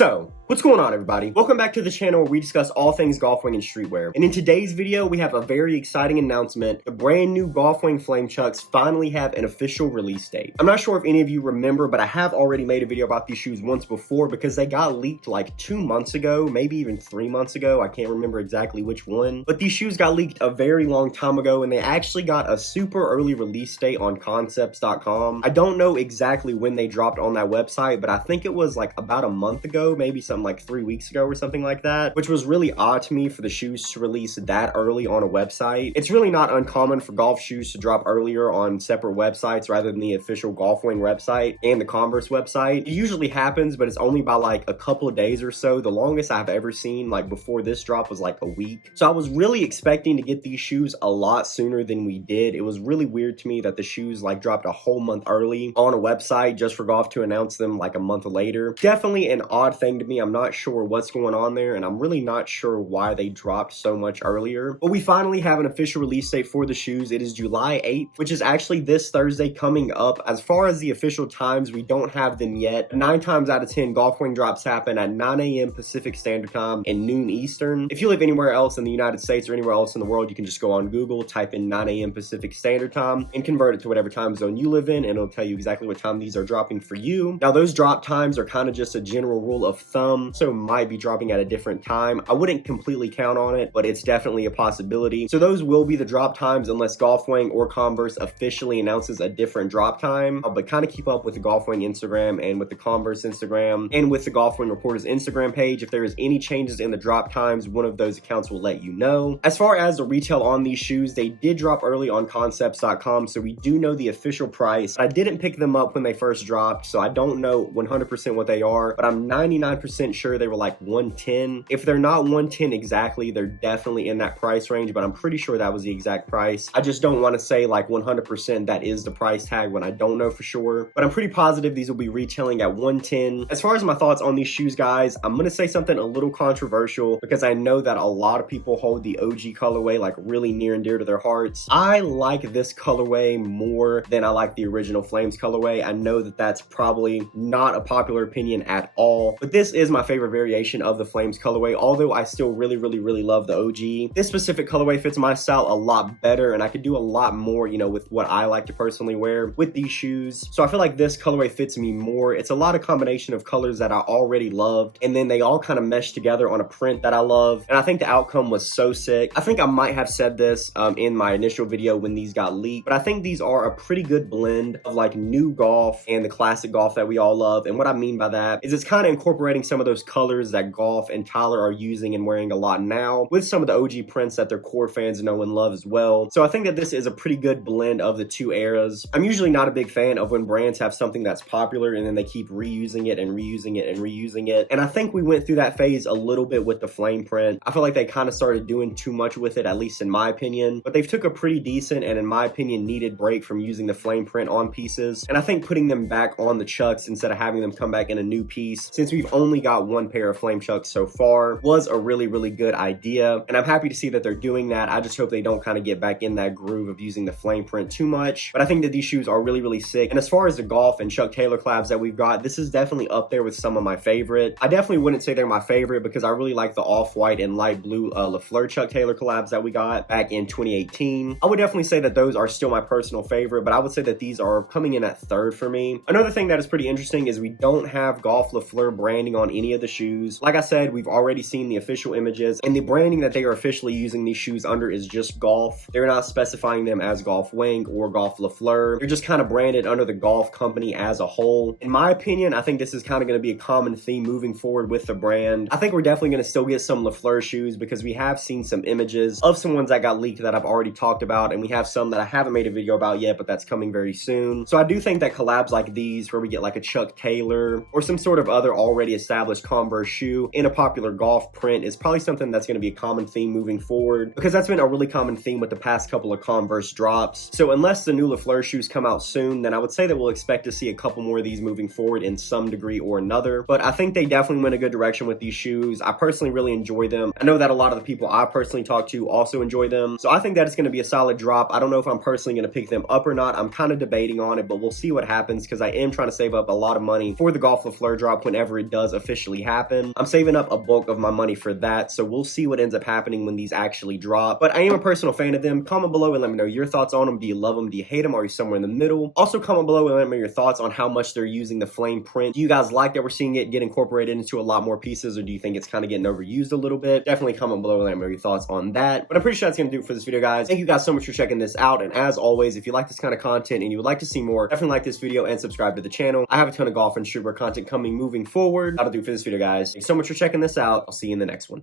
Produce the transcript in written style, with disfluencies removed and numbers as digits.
So, what's going on, everybody? Welcome back to the channel where we discuss all things Golf Wang and streetwear. And in today's video, we have a very exciting announcement. The brand new Golf Wang Flame Chucks finally have an official release date. I'm not sure if any of you remember, but I have already made a video about these shoes once before because they got leaked like 2 months ago, maybe even 3 months ago. I can't remember exactly which one. But these shoes got leaked a very long time ago, and they actually got a super early release date on concepts.com. I don't know exactly when they dropped on that website, but I think it was like about a month ago, maybe something like 3 weeks ago or something like that, which was really odd to me for the shoes to release that early on a website. It's really not uncommon for golf shoes to drop earlier on separate websites rather than the official Golf Wang website and the Converse website. It usually happens, but it's only by like a couple of days or so. The longest I've ever seen like before this drop was like a week. So I was really expecting to get these shoes a lot sooner than we did. It was really weird to me that the shoes like dropped a whole month early on a website just for golf to announce them like a month later. Definitely an odd thing to me. I'm not sure what's going on there, and I'm really not sure why they dropped so much earlier. But we finally have an official release date for the shoes. It is July 8th, which is actually this Thursday coming up. As far as the official times, we don't have them yet. 9 times out of 10, Golf Wang drops happen at 9 a.m. Pacific Standard Time and noon Eastern. If you live anywhere else in the United States or anywhere else in the world, you can just go on Google, type in 9 a.m. Pacific Standard Time, and convert it to whatever time zone you live in, and it'll tell you exactly what time these are dropping for you. Now, those drop times are kind of just a general rule of thumb, so might be dropping at a different time. I wouldn't completely count on it, but it's definitely a possibility. So those will be the drop times unless Golf Wang or Converse officially announces a different drop time. But kind of keep up with the Golf Wang Instagram and with the Converse Instagram and with the Golf Wang Reporters Instagram page. If there is any changes in the drop times, one of those accounts will let you know. As far as the retail on these shoes, they did drop early on concepts.com, so we do know the official price. I didn't pick them up when they first dropped, so I don't know 100% what they are, but I'm 99% sure they were like 110. If they're not 110 exactly, they're definitely in that price range, but I'm pretty sure that was the exact price. I just don't want to say like 100% that is the price tag when I don't know for sure, but I'm pretty positive these will be retailing at 110. As far as my thoughts on these shoes, guys, I'm going to say something a little controversial because I know that a lot of people hold the OG colorway like really near and dear to their hearts. I like this colorway more than I like the original Flames colorway. I know that that's probably not a popular opinion at all, but this is my favorite variation of the Flames colorway, although I still really love the OG. This specific colorway fits my style a lot better, and I could do a lot more, you know, with what I like to personally wear with these shoes. So I feel like this colorway fits me more. It's a lot of combination of colors that I already loved, and then they all kind of mesh together on a print that I love, and I think the outcome was so sick. I think I might have said this in my initial video when these got leaked, but I think these are a pretty good blend of like new golf and the classic golf that we all love. And what I mean by that is it's kind of incorporating some of those colors that Golf and Tyler are using and wearing a lot now with some of the OG prints that their core fans know and love as well. So I think that this is a pretty good blend of the two eras. I'm usually not a big fan of when brands have something that's popular and then they keep reusing it and reusing it and reusing it. And I think we went through that phase a little bit with the Flame print. I feel like they kind of started doing too much with it, at least in my opinion, but they've took a pretty decent and in my opinion needed break from using the Flame print on pieces. And I think putting them back on the Chucks instead of having them come back in a new piece, since we've only got one pair of Flame Chucks so far, was a really good idea. And I'm happy to see that they're doing that. I just hope they don't kind of get back in that groove of using the Flame print too much. But I think that these shoes are really sick. And as far as the Golf and Chuck Taylor collabs that we've got, this is definitely up there with some of my favorite. I definitely wouldn't say they're my favorite because I really like the off-white and light blue Le FLEUR Chuck Taylor collabs that we got back in 2018. I would definitely say that those are still my personal favorite, but I would say that these are coming in at third for me. Another thing that is pretty interesting is we don't have GOLF le FLEUR branding on any of the shoes. Like I said, we've already seen the official images, and the branding that they are officially using these shoes under is just Golf. They're not specifying them as Golf Wang or GOLF le FLEUR. They're just kind of branded under the Golf company as a whole. In my opinion, I think this is kind of going to be a common theme moving forward with the brand. I think we're definitely going to still get some Le FLEUR shoes because we have seen some images of some ones that got leaked that I've already talked about, and we have some that I haven't made a video about yet, but that's coming very soon. So I do think that collabs like these, where we get like a Chuck Taylor or some sort of other already established Converse shoe in a popular golf print, is probably something that's going to be a common theme moving forward, because that's been a really common theme with the past couple of Converse drops. So unless the new Le FLEUR shoes come out soon, then I would say that we'll expect to see a couple more of these moving forward in some degree or another. But I think they definitely went a good direction with these shoes. I personally really enjoy them. I know that a lot of the people I personally talk to also enjoy them. So I think that it's going to be a solid drop. I don't know if I'm personally going to pick them up or not. I'm kind of debating on it, but we'll see what happens, because I am trying to save up a lot of money for the Golf le FLEUR drop whenever it does officially officially happen. I'm saving up a bulk of my money for that, so we'll see what ends up happening when these actually drop. But I am a personal fan of them. Comment below and let me know your thoughts on them. Do you love them? Do you hate them? Are you somewhere in the middle? Also comment below and let me know your thoughts on how much they're using the flame print. Do you guys like that we're seeing it get incorporated into a lot more pieces, or do you think it's kind of getting overused a little bit? Definitely comment below and let me know your thoughts on that. But I'm pretty sure that's gonna do it for this video, guys. Thank you guys so much for checking this out, and as always, if you like this kind of content and you would like to see more, definitely like this video and subscribe to the channel. I have a ton of golf and streetwear content coming moving forward. That'll do it for this video, guys. Thanks so much for checking this out. I'll see you in the next one.